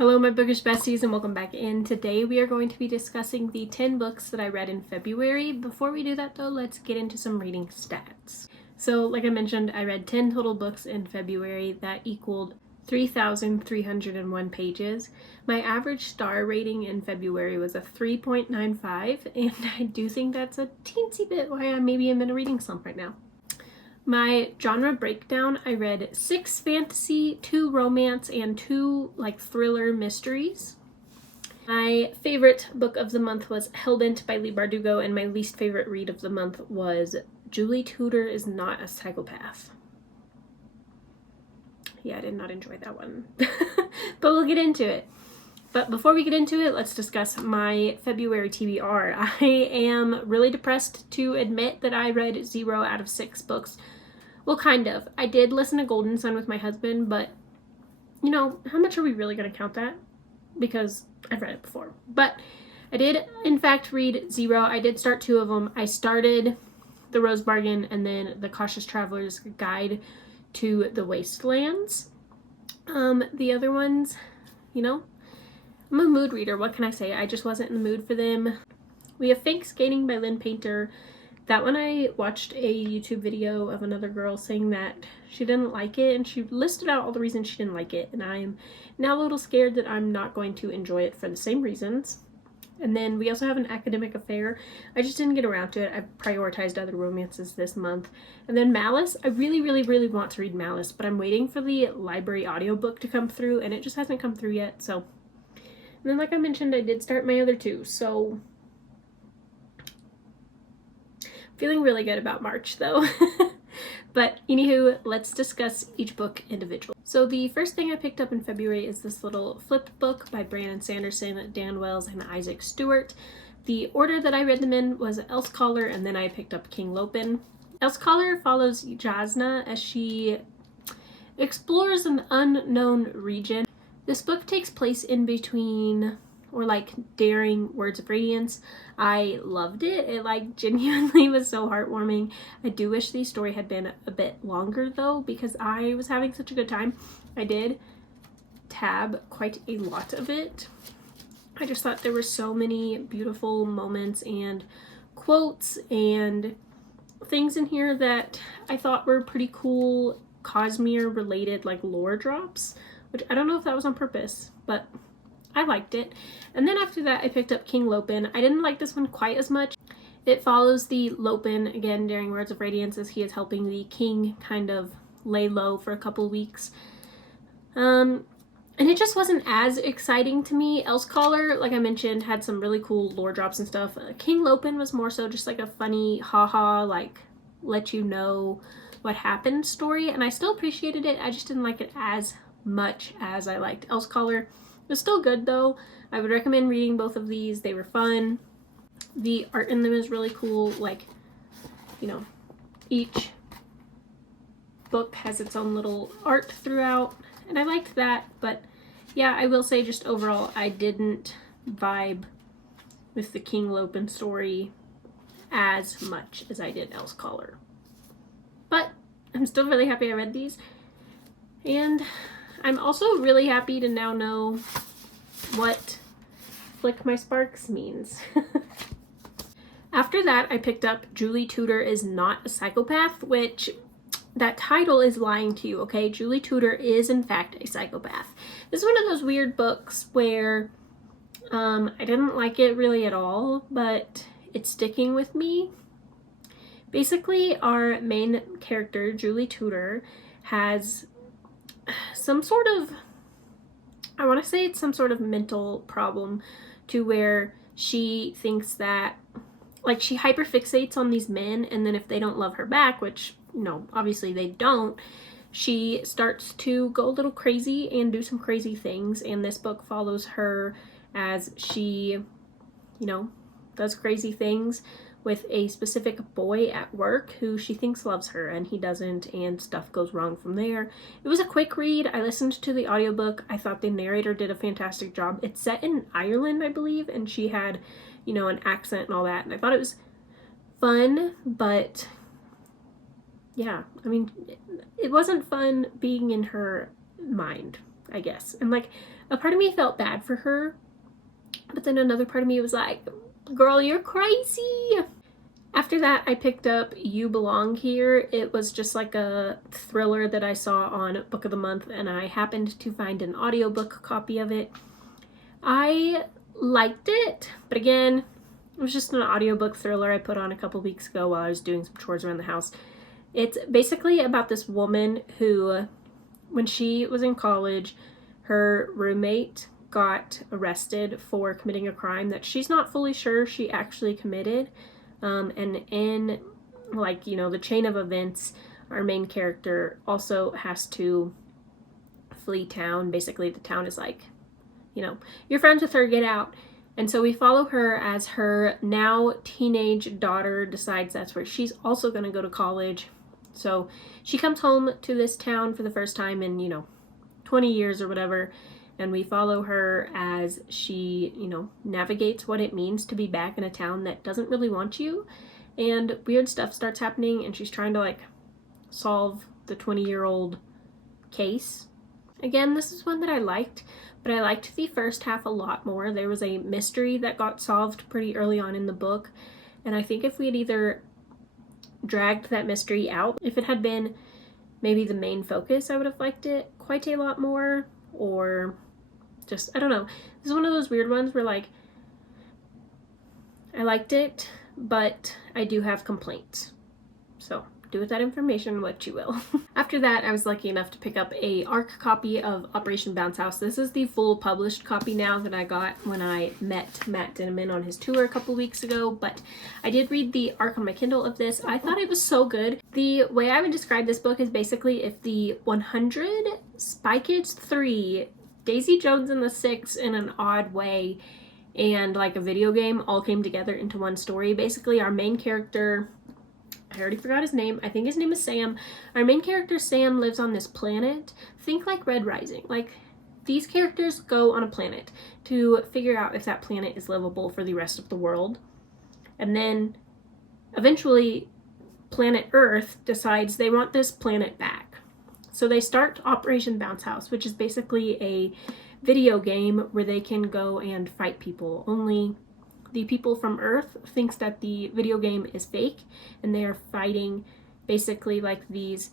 Hello my bookish besties and welcome back in. Today we are going to be discussing the 10 books that I read in February. Before we do that though, let's get into some reading stats. So like I mentioned, I read 10 total books in February. That equaled 3,301 pages. My average star rating in February was a 3.95, and I do think that's a teensy bit why I'm in a reading slump right now. My genre breakdown, I read 6 fantasy, 2 romance, and 2 thriller mysteries. My favorite book of the month was Hellbent by Leigh Bardugo, and my least favorite read of the month was Julie Tudor Is Not a Psychopath. Yeah, I did not enjoy that one. But we'll get into it. But before we get into it, let's discuss my February TBR. I am really depressed to admit that I read 0 out of 6 books. Well, kind of. I did listen to Golden Sun with my husband, but, you know, how much are we really going to count that? Because I've read it before. But I did, in fact, read 0. I did start 2 of them. I started The Rose Bargain and then The Cautious Traveler's Guide to the Wastelands. The other ones, you know, I'm a mood reader. What can I say? I just wasn't in the mood for them. We have Fake Skating by Lynn Painter. That one I watched a YouTube video of another girl saying that she didn't like it, and she listed out all the reasons she didn't like it, and I'm now a little scared that I'm not going to enjoy it for the same reasons. And then we also have An Academic Affair. I just didn't get around to it. I prioritized other romances this month. And then Malice. I really want to read Malice, but I'm waiting for the library audiobook to come through, and it just hasn't come through yet, so. And then like I mentioned, I did start my other 2, so feeling really good about March though. But anywho, let's discuss each book individually. So the first thing I picked up in February is this little flipped book by Brandon Sanderson, Dan Wells, and Isaac Stewart. The order that I read them in was Elsecaller, and then I picked up King Lopen. Elsecaller follows Jasna as she explores an unknown region. This book takes place in between, or during Words of Radiance. I loved it. It genuinely was so heartwarming. I do wish the story had been a bit longer though, because I was having such a good time. I did tab quite a lot of it. I just thought there were so many beautiful moments and quotes and things in here that I thought were pretty cool Cosmere related lore drops, which I don't know if that was on purpose, but I liked it. And then after that I picked up King Lopen. I didn't like this one quite as much. It follows the Lopen again during Words of Radiance as he is helping the king kind of lay low for a couple weeks. And it just wasn't as exciting to me. Elsecaller, like I mentioned, had some really cool lore drops and stuff. King Lopen was more so just a funny haha, let you know what happened story, and I still appreciated it. I just didn't like it as much as I liked Elsecaller. It was still good though. I would recommend reading both of these. They were fun. The art in them is really cool. You know, each book has its own little art throughout, and I liked that. But yeah, I will say just overall I didn't vibe with the King Lopen story as much as I did Elsecaller. But I'm still really happy I read these. And I'm also really happy to now know what Flick My Sparks means. After that, I picked up Julie Tudor Is Not a Psychopath, which that title is lying to you, okay? Julie Tudor is in fact a psychopath. This is one of those weird books where I didn't like it really at all, but it's sticking with me. Basically, our main character, Julie Tudor, has some sort of, I want to say it's some sort of mental problem to where she thinks that, she hyperfixates on these men, and then if they don't love her back, which, you know, obviously they don't, she starts to go a little crazy and do some crazy things, and this book follows her as she, you know, does crazy things with a specific boy at work who she thinks loves her and he doesn't, and stuff goes wrong from there. It was a quick read. I listened to the audiobook. I thought the narrator did a fantastic job. It's set in Ireland, I believe, and she had, you know, an accent and all that, and I thought it was fun, but yeah, I mean, it wasn't fun being in her mind, I guess. And a part of me felt bad for her, but then another part of me was like, girl, you're crazy. After that, I picked up You Belong Here. It was just like a thriller that I saw on Book of the Month, and I happened to find an audiobook copy of it. I liked it, but again, it was just an audiobook thriller I put on a couple weeks ago while I was doing some chores around the house. It's basically about this woman who, when she was in college, her roommate got arrested for committing a crime that she's not fully sure she actually committed. And in, like, you know, the chain of events, our main character also has to flee town. Basically, the town is like, you know, you're friends with her, get out. And so we follow her as her now teenage daughter decides that's where she's also going to go to college. So she comes home to this town for the first time in, 20 years or whatever. And we follow her as she, navigates what it means to be back in a town that doesn't really want you. And weird stuff starts happening, and she's trying to, solve the 20-year-old case. Again, this is one that I liked, but I liked the first half a lot more. There was a mystery that got solved pretty early on in the book, and I think if we had either dragged that mystery out, if it had been maybe the main focus, I would have liked it quite a lot more, or just, I don't know. This is one of those weird ones where, I liked it, but I do have complaints. So do with that information what you will. After that, I was lucky enough to pick up a ARC copy of Operation Bounce House. This is the full published copy now that I got when I met Matt Dinneman on his tour a couple weeks ago, but I did read the ARC on my Kindle of this. I thought it was so good. The way I would describe this book is basically if the 100, Spy Kids 3, Daisy Jones and the Six in an odd way, and a video game all came together into one story. Basically, our main character, I already forgot his name. I think his name is Sam. Our main character, Sam, lives on this planet. Think like Red Rising. These characters go on a planet to figure out if that planet is livable for the rest of the world. And then, eventually, planet Earth decides they want this planet back. So they start Operation Bounce House, which is basically a video game where they can go and fight people. Only the people from Earth thinks that the video game is fake, and they are fighting basically these,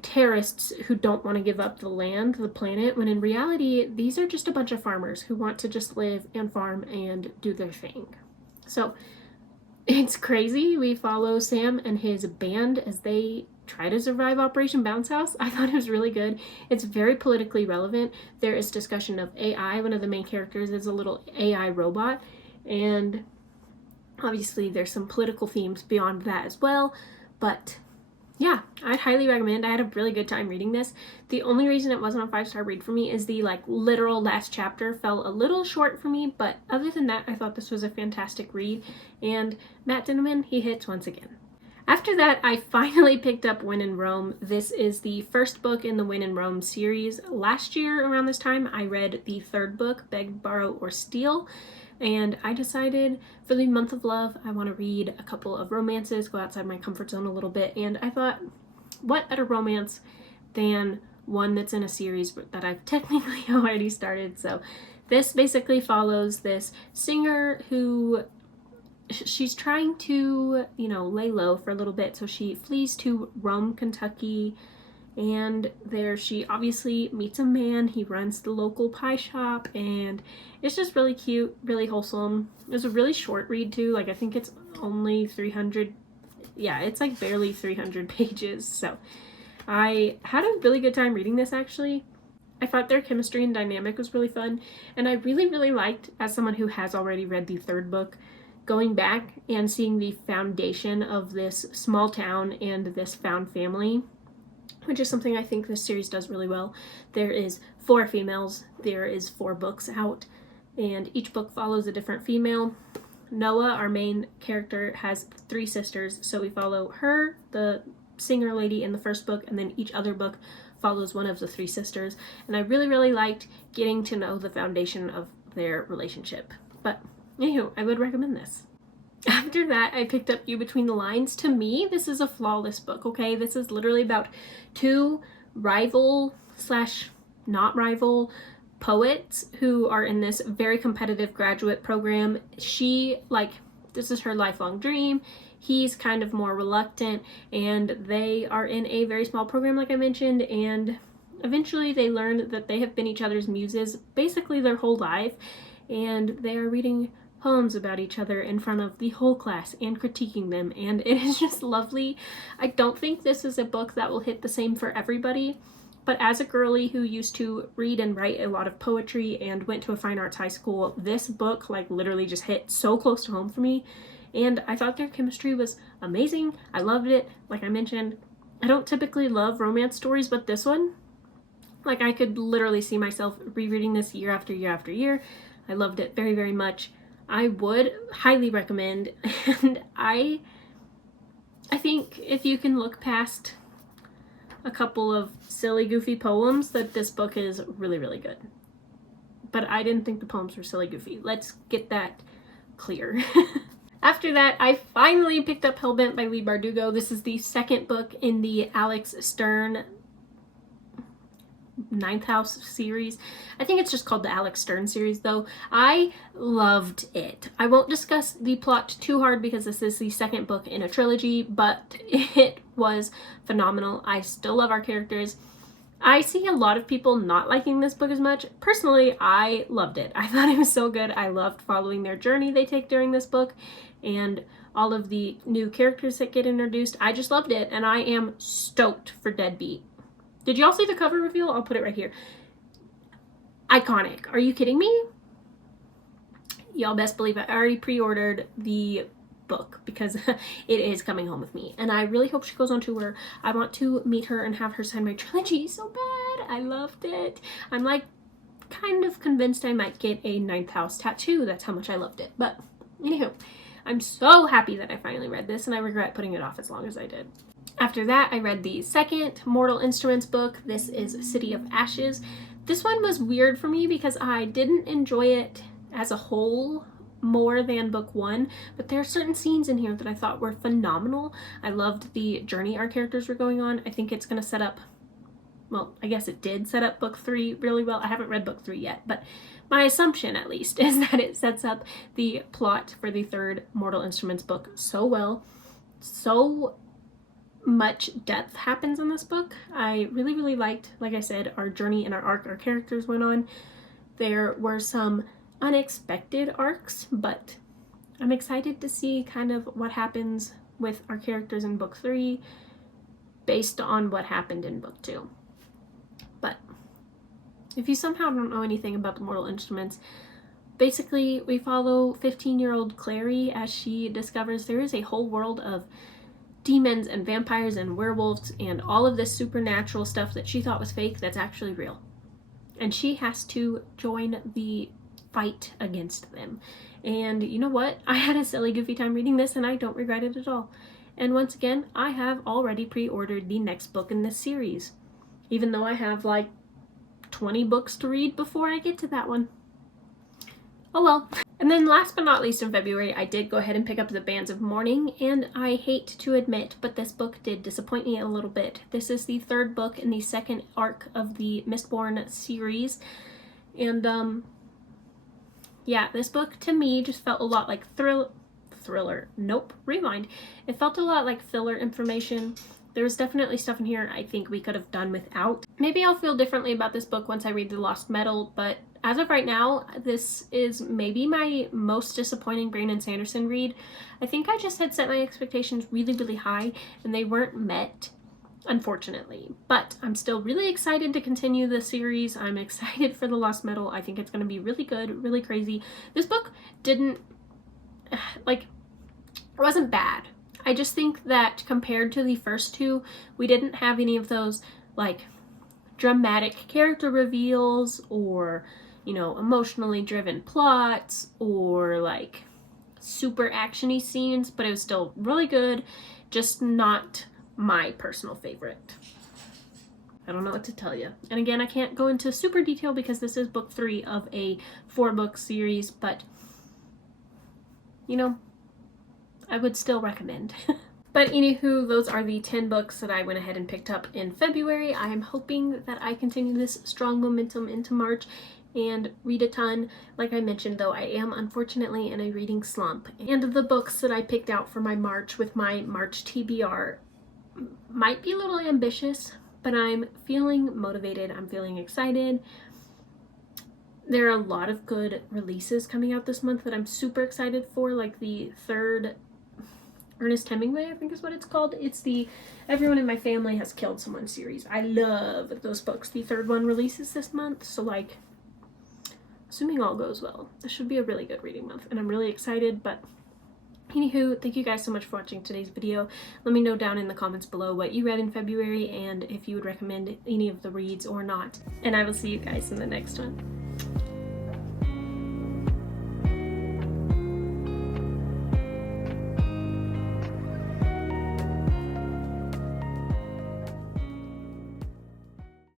terrorists who don't want to give up the land, the planet, when in reality, these are just a bunch of farmers who want to just live and farm and do their thing. So it's crazy. We follow Sam and his band as they try to survive Operation Bounce House. I thought it was really good. It's very politically relevant. There is discussion of AI. One of the main characters is a little AI robot, and obviously there's some political themes beyond that as well. But yeah, I'd highly recommend. I had a really good time reading this. The only reason it wasn't a 5-star read for me is the literal last chapter fell a little short for me, but other than that, I thought this was a fantastic read, and Matt Dinneman, he hits once again. After that, I finally picked up When in Rome. This is the first book in the When in Rome series. Last year, around this time, I read the third book, Beg, Borrow, or Steal, and I decided for the month of love, I want to read a couple of romances, go outside my comfort zone a little bit, and I thought, what better romance than one that's in a series that I've technically already started. So this basically follows this singer who she's trying to, lay low for a little bit. So she flees to Rome, Kentucky, and there she obviously meets a man. He runs the local pie shop, and it's just really cute, really wholesome. It was a really short read too. I think it's only 300. Yeah, it's barely 300 pages. So I had a really good time reading this, actually. I thought their chemistry and dynamic was really fun, and I really, really liked, as someone who has already read the third book, going back and seeing the foundation of this small town and this found family, which is something I think this series does really well. There is 4 females, there is 4 books out, and each book follows a different female. Noah, our main character, has 3 sisters, so we follow her, the singer lady in the first book, and then each other book follows one of the 3 sisters, and I really, really liked getting to know the foundation of their relationship. But anywho, I would recommend this. After that, I picked up You Between the Lines. To me, this is a flawless book, okay? This is literally about 2 rival / not rival poets who are in this very competitive graduate program. She, like, this is her lifelong dream. He's kind of more reluctant, and they are in a very small program, like I mentioned, and eventually they learn that they have been each other's muses basically their whole life, and they are reading poems about each other in front of the whole class and critiquing them, and it is just lovely. I don't think this is a book that will hit the same for everybody, but as a girly who used to read and write a lot of poetry and went to a fine arts high school, this book like literally just hit so close to home for me, and I thought their chemistry was amazing. I loved it. Like I mentioned, I don't typically love romance stories, but this one, like, I could literally see myself rereading this year after year after year. I loved it very, very much. I would highly recommend, and I think if you can look past a couple of silly, goofy poems, that this book is really, really good. But I didn't think the poems were silly, goofy. Let's get that clear. After that, I finally picked up Hellbent by Leigh Bardugo. This is the second book in the Alex Stern Ninth House series. I think it's just called the Alex Stern series, though. I loved it. I won't discuss the plot too hard because this is the second book in a trilogy, but it was phenomenal. I still love our characters. I see a lot of people not liking this book as much. Personally, I loved it. I thought it was so good. I loved following their journey they take during this book and all of the new characters that get introduced. I just loved it, and I am stoked for Deadbeat. Did y'all see the cover reveal? I'll put it right here. Iconic. Are you kidding me? Y'all best believe I already pre-ordered the book because it is coming home with me, and I really hope she goes on tour. I want to meet her and have her sign my trilogy so bad. I loved it. I'm like kind of convinced I might get a Ninth House tattoo. That's how much I loved it. But anywho, I'm so happy that I finally read this, and I regret putting it off as long as I did. After that, I read the second Mortal Instruments book. This is City of Ashes. This one was weird for me because I didn't enjoy it as a whole more than book one, but there are certain scenes in here that I thought were phenomenal. I loved the journey our characters were going on. I think it's going to set up, well, I guess it did set up book three really well. I haven't read book three yet, but my assumption at least is that it sets up the plot for the third Mortal Instruments book so well. So much depth happens in this book. I really, really liked, like I said, our journey and our arc our characters went on. There were some unexpected arcs, but I'm excited to see kind of what happens with our characters in book three based on what happened in book two. But if you somehow don't know anything about the Mortal Instruments, basically we follow 15-year-old Clary as she discovers there is a whole world of demons and vampires and werewolves and all of this supernatural stuff that she thought was fake that's actually real. And she has to join the fight against them. And you know what? I had a silly, goofy time reading this, and I don't regret it at all. And once again, I have already pre-ordered the next book in this series, even though I have like 20 books to read before I get to that one. Oh well. And then last but not least in February, I did go ahead and pick up the Bands of Mourning, and I hate to admit, but this book did disappoint me a little bit. This is the third book in the second arc of the Mistborn series, and yeah, this book to me just felt a lot like thriller. Nope, rewind. It felt a lot like filler information. There was definitely stuff in here I think we could have done without. Maybe I'll feel differently about this book once I read The Lost Metal, but as of right now, this is maybe my most disappointing Brandon Sanderson read. I think I just had set my expectations really, really high, and they weren't met, unfortunately. But I'm still really excited to continue the series. I'm excited for The Lost Metal. I think it's going to be really good, really crazy. This book didn't, like, it wasn't bad. I just think that compared to the first two, we didn't have any of those, like, dramatic character reveals or, you know, emotionally driven plots or like super actiony scenes, but it was still really good, just not my personal favorite. I don't know what to tell you. And again, I can't go into super detail because this is book 3 of a 4-book series, but you know, I would still recommend. But anywho, those are the 10 books that I went ahead and picked up in February. I am hoping that I continue this strong momentum into March and read a ton. Like I mentioned though, I am unfortunately in a reading slump, and the books that I picked out for my March with my March TBR might be a little ambitious, but I'm feeling motivated, I'm feeling excited. There are a lot of good releases coming out this month that I'm super excited for, like the third Ernest Hemingway, I think is what it's called. It's the Everyone in My Family Has Killed Someone series. I love those books. The third one releases this month, so like, assuming all goes well, this should be a really good reading month, and I'm really excited. But anywho, thank you guys so much for watching today's video. Let me know down in the comments below what you read in February and if you would recommend any of the reads or not. And I will see you guys in the next one.